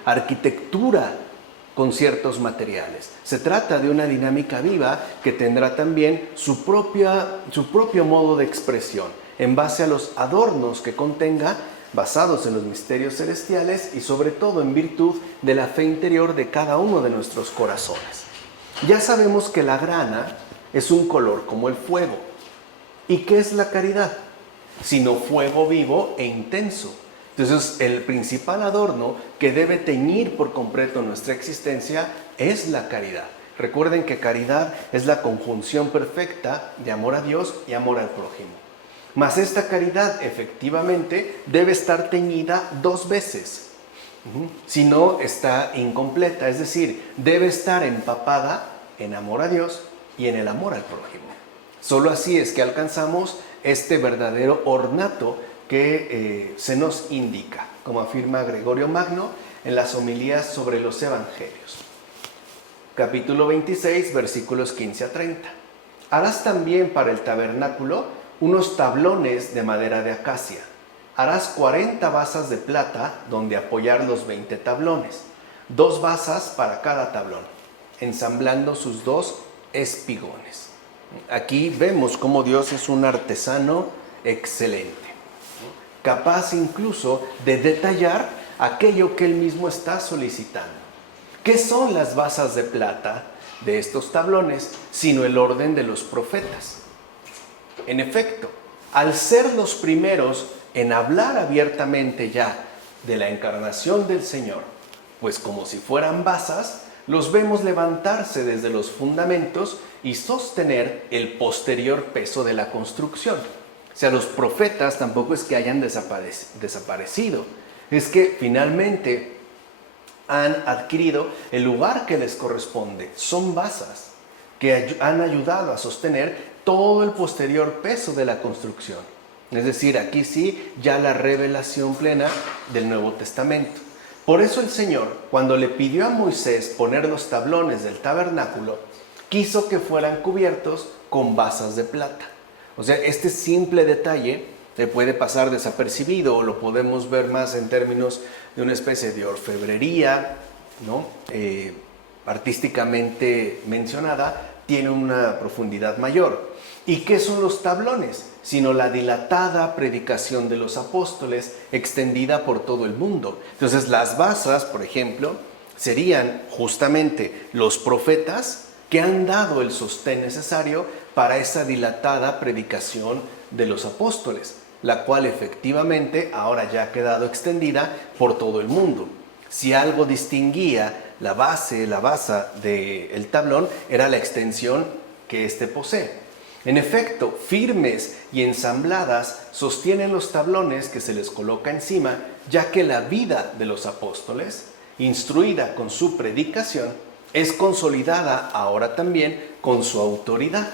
arquitectura con ciertos materiales. Se trata de una dinámica viva que tendrá también su propio modo de expresión, en base a los adornos que contenga, basados en los misterios celestiales y sobre todo en virtud de la fe interior de cada uno de nuestros corazones. Ya sabemos que la grana es un color como el fuego. ¿Y qué es la caridad? Sino fuego vivo e intenso. Entonces, el principal adorno que debe teñir por completo nuestra existencia es la caridad. Recuerden que caridad es la conjunción perfecta de amor a Dios y amor al prójimo. Mas esta caridad efectivamente debe estar teñida 2 veces. Si no, está incompleta, es decir, debe estar empapada en amor a Dios y en el amor al prójimo. Solo así es que alcanzamos este verdadero ornato que se nos indica, como afirma Gregorio Magno en las homilías sobre los evangelios. Capítulo 26, versículos 15 a 30. Harás también para el tabernáculo unos tablones de madera de acacia. Harás 40 basas de plata donde apoyar los 20 tablones, 2 basas para cada tablón, ensamblando sus 2 espigones. Aquí vemos cómo Dios es un artesano excelente, capaz incluso de detallar aquello que Él mismo está solicitando. ¿Qué son las basas de plata de estos tablones, sino el orden de los profetas? En efecto, al ser los primeros en hablar abiertamente ya de la encarnación del Señor, pues como si fueran basas, los vemos levantarse desde los fundamentos y sostener el posterior peso de la construcción. O sea, los profetas tampoco es que hayan desaparecido, es que finalmente han adquirido el lugar que les corresponde. Son basas que han ayudado a sostener todo el posterior peso de la construcción. Es decir, aquí sí, ya la revelación plena del Nuevo Testamento. Por eso el Señor, cuando le pidió a Moisés poner los tablones del tabernáculo, quiso que fueran cubiertos con basas de plata. O sea, este simple detalle le puede pasar desapercibido, o lo podemos ver más en términos de una especie de orfebrería, ¿no? Artísticamente mencionada, tiene una profundidad mayor. ¿Y qué son los tablones? Sino la dilatada predicación de los apóstoles extendida por todo el mundo. Entonces, las basas, por ejemplo, serían justamente los profetas que han dado el sostén necesario para esa dilatada predicación de los apóstoles, la cual efectivamente ahora ya ha quedado extendida por todo el mundo. Si algo distinguía la base del tablón, era la extensión que éste posee. En efecto, firmes y ensambladas sostienen los tablones que se les coloca encima, ya que la vida de los apóstoles, instruida con su predicación, es consolidada ahora también con su autoridad.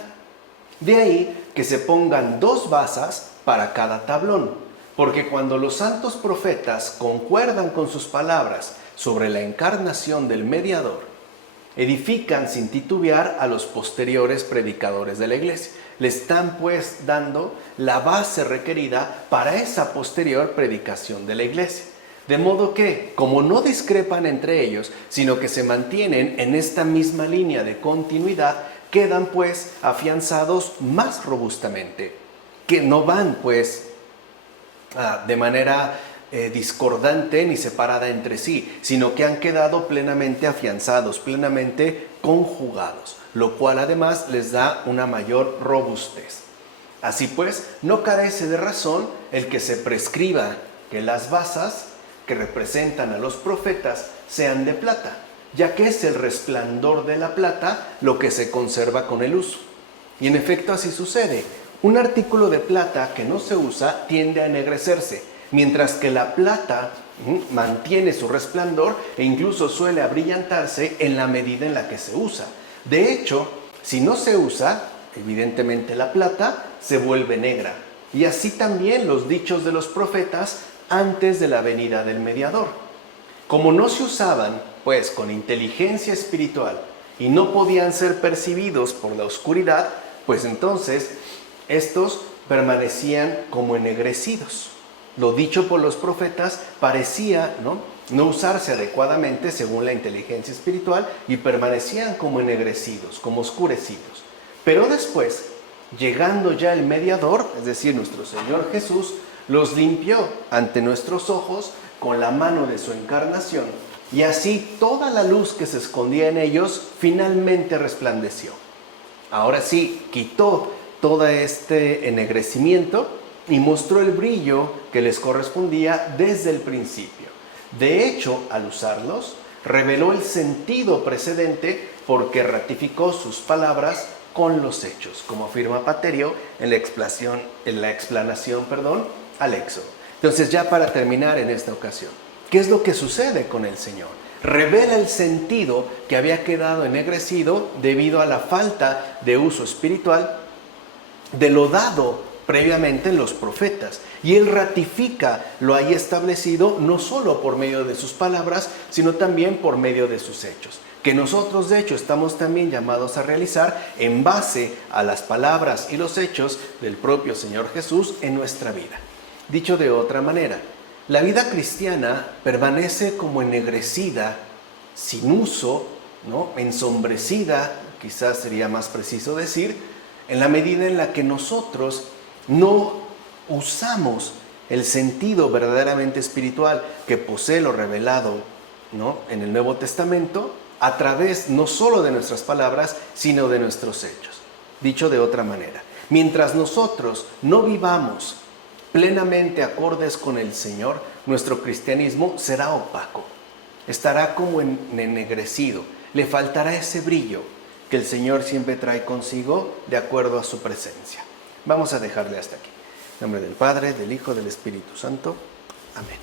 De ahí que se pongan 2 basas para cada tablón, porque cuando los santos profetas concuerdan con sus palabras sobre la encarnación del mediador, edifican sin titubear a los posteriores predicadores de la iglesia. Le están pues dando la base requerida para esa posterior predicación de la iglesia. De modo que, como no discrepan entre ellos, sino que se mantienen en esta misma línea de continuidad, quedan pues afianzados más robustamente, que no van pues de manera discordante ni separada entre sí, sino que han quedado plenamente afianzados, plenamente conjugados, lo cual además les da una mayor robustez. Así pues, no carece de razón el que se prescriba que las basas que representan a los profetas sean de plata, ya que es el resplandor de la plata lo que se conserva con el uso. Y en efecto así sucede. Un artículo de plata que no se usa tiende a ennegrecerse, mientras que la plata mantiene su resplandor e incluso suele abrillantarse en la medida en la que se usa. De hecho, si no se usa, evidentemente la plata se vuelve negra. Y así también los dichos de los profetas antes de la venida del mediador. Como no se usaban, pues, con inteligencia espiritual y no podían ser percibidos por la oscuridad, pues entonces estos permanecían como ennegrecidos. Lo dicho por los profetas parecía no usarse adecuadamente según la inteligencia espiritual y permanecían como ennegrecidos, como oscurecidos. Pero después, llegando ya el mediador, es decir, nuestro Señor Jesús, los limpió ante nuestros ojos con la mano de su encarnación, y así toda la luz que se escondía en ellos finalmente resplandeció. Ahora sí, quitó todo este ennegrecimiento y mostró el brillo que les correspondía desde el principio. De hecho, al usarlos, reveló el sentido precedente porque ratificó sus palabras con los hechos, como afirma Paterio en la explanación al Éxodo. Entonces, ya para terminar en esta ocasión, ¿qué es lo que sucede con el Señor? Revela el sentido que había quedado ennegrecido debido a la falta de uso espiritual de lo dado previamente en los profetas. Y Él ratifica lo ahí establecido no solo por medio de sus palabras, sino también por medio de sus hechos, que nosotros de hecho estamos también llamados a realizar en base a las palabras y los hechos del propio Señor Jesús en nuestra vida. Dicho de otra manera, la vida cristiana permanece como ennegrecida, sin uso, ensombrecida, quizás sería más preciso decir, en la medida en la que nosotros no usamos el sentido verdaderamente espiritual que posee lo revelado en el Nuevo Testamento a través no solo de nuestras palabras, sino de nuestros hechos. Dicho de otra manera, mientras nosotros no vivamos plenamente acordes con el Señor, nuestro cristianismo será opaco, estará como ennegrecido, le faltará ese brillo que el Señor siempre trae consigo de acuerdo a su presencia. Vamos a dejarle hasta aquí. En nombre del Padre, del Hijo, del Espíritu Santo. Amén.